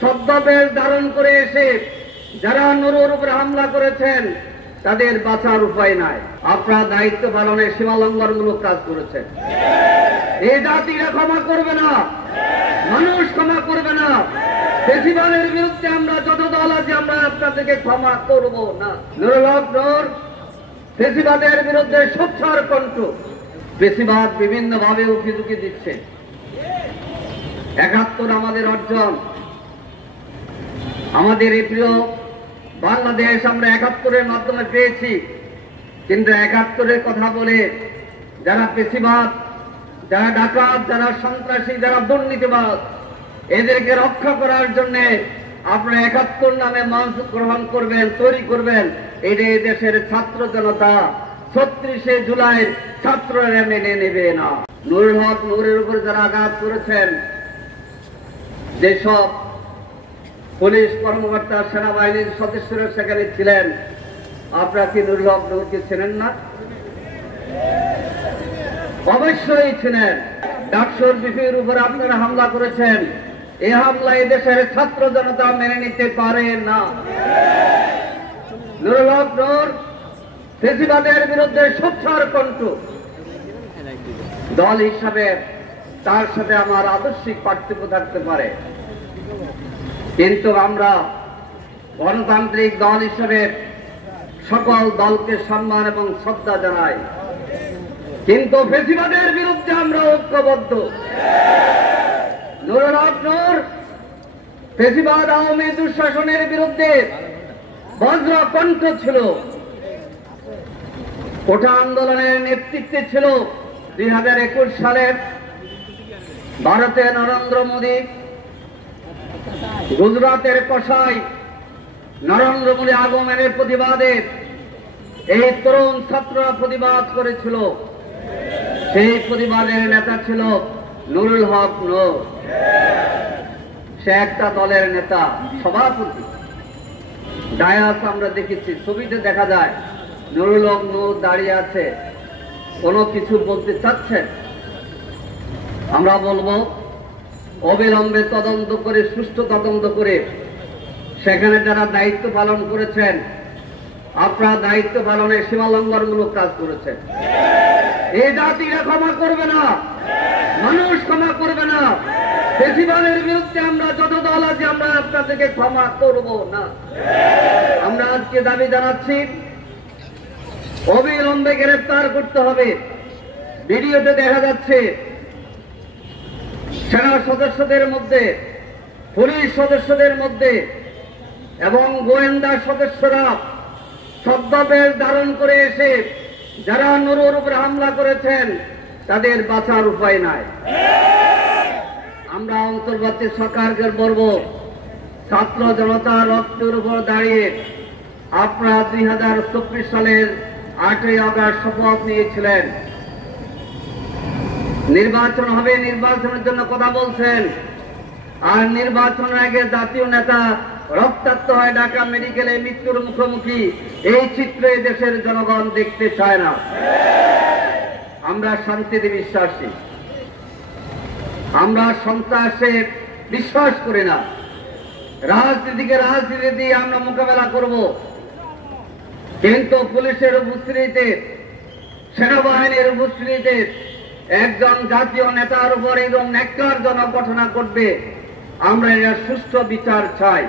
ছদ্মবেশ ধারণ করে এসে যারা নুরুর উপরে হামলা করেছেন তাদের বাঁচার উপায় নাই। আপনারা দায়িত্ব পালনে সীমালঙ্ঘনমূলক কাজ করেছেন। এই জাতিরা ক্ষমা করবে না, মানুষ ক্ষমা করবে না। ফেসিবাদের বিরুদ্ধে আমরা যত দল আছি আমরা আপনাদেরকে ক্ষমা করব না। নুরুল হক নূর ফেসিবাদের বিরুদ্ধে সোচ্চার কণ্ঠ। ফেসিবাদ বিভিন্ন ভাবে উকি দিচ্ছে। ৭১ আমাদের অর্জন, আমাদের এই প্রিয় বাংলাদেশ আমরা ৭১-এর মাধ্যমে পেয়েছি। কিন্তু ৭১-এর কথা বলে যারা ফেসিবাদ, যারা ডাকাত, যারা সন্ত্রাসী, যারা দুর্নীতিবাদ, এদেরকে রক্ষা করার জন্য আপনারা ৭১ নামে মঞ্চ গ্রহণ করবেন, তৈরি করবেন, এটা এই দেশের ছাত্র জনতা ৩৬শে জুলাই ছাত্ররা মেনে নেবে না। নুরুল হক নূরের উপর যারা আঘাত করেছেন, যেসব পুলিশ কর্মকর্তা, সেনাবাহিনীর সদস্যরা সেখানে ছিলেন, আপনারা কি নুরুল হক নূরকে চেনেন না? অবশ্যই ছিলেন। ডাকসুর বিপির উপর আপনারা হামলা করেছেন। এই হামলা এদেশের ছাত্র জনতা মেনে নিতে পারে না। নুরুল হক নূর ফেসিবাদের বিরুদ্ধে সোচ্চার কণ্ঠ। দল হিসাবে তার সাথে আমার আদর্শিক পার্থক্য থাকতে পারে, কিন্তু আমরা গণতান্ত্রিক দল হিসেবে সকল দলকে সম্মান এবং শ্রদ্ধা জানাই। কিন্তু ফেসিবাদের বিরুদ্ধে আমরা ঐক্যবদ্ধ। নুরুল হক নূর ফেসিবাদ আওয়ামী দুঃশাসনের বিরুদ্ধে বজ্র কণ্ঠ ছিল। কোটা আন্দোলনের নেতৃত্বে ছিল। ২০২১ সালের ভারতে নরেন্দ্র মোদী, গুজরাটের কসাই নরেন্দ্র মোদী আগমনের প্রতিবাদে এই তরুণ ছাত্ররা প্রতিবাদ করেছিল। সেই প্রতিবাদের নেতা ছিল নুরুল হক নূর। সে একটা দলের নেতা, সভাপতি। ডায়াস আমরা দেখেছি, ছবিতে দেখা যায় নুরুল হক নূর দাঁড়িয়ে আছে, কোনো কিছু বলতে চাচ্ছেন। আমরা বলবো অবিলম্বে তদন্ত করে, সুষ্ঠু তদন্ত করে সেখানে যারা দায়িত্ব পালন করেছেন, আপনারা দায়িত্ব পালনে সীমালঙ্ঘনমূলক কাজ করেছেন। এই জাতিরা ক্ষমা করবে না, মানুষ ক্ষমা করবে না। ফেসিবাদের বিরুদ্ধে আমরা যত দল আছি আমরা আপনাদেরকে ক্ষমা করব না। আমরা আজকে দাবি জানাচ্ছি অবিলম্বে গ্রেফতার করতে হবে। ভিডিওতে দেখা যাচ্ছে সেনা সদস্যদের মধ্যে, পুলিশ সদস্যদের মধ্যে এবং গোয়েন্দা সদস্যরা ছদ্মবেশ ধারণ করে এসে যারা নুরুর উপরে হামলা করেছেন তাদের বাঁচার উপায় নাই। আমরা অন্তর্বর্তী সরকারকে বলবো, ছাত্র জনতা রক্তের উপর দাঁড়িয়ে আপনারা ২০২৪ সালের ৮ই আগস্ট শপথ নিয়েছিলেন। নির্বাচন হবে, নির্বাচনের জন্য কথা বলছেন, আর নির্বাচনের আগে জাতীয় নেতা রক্তাক্ত হয় ঢাকা মেডিকেলে মৃত্যুর মুখোমুখি। এই চিত্র দেশের জনগণ দেখতে চায় না। আমরা শান্তিতে বিশ্বাসী, আমরা সন্ত্রাসে বিশ্বাস করি না। রাজনীতিকে রাজনীতি দিয়ে আমরা মোকাবেলা করব, কিন্তু পুলিশের উপস্থিতিতে, সেনাবাহিনীর উপস্থিতিতে একজন জাতীয় নেতার উপর এরকম ন্যাক্কারজনক ঘটনা ঘটবে, আমরা এর সুষ্ঠু বিচার চাই।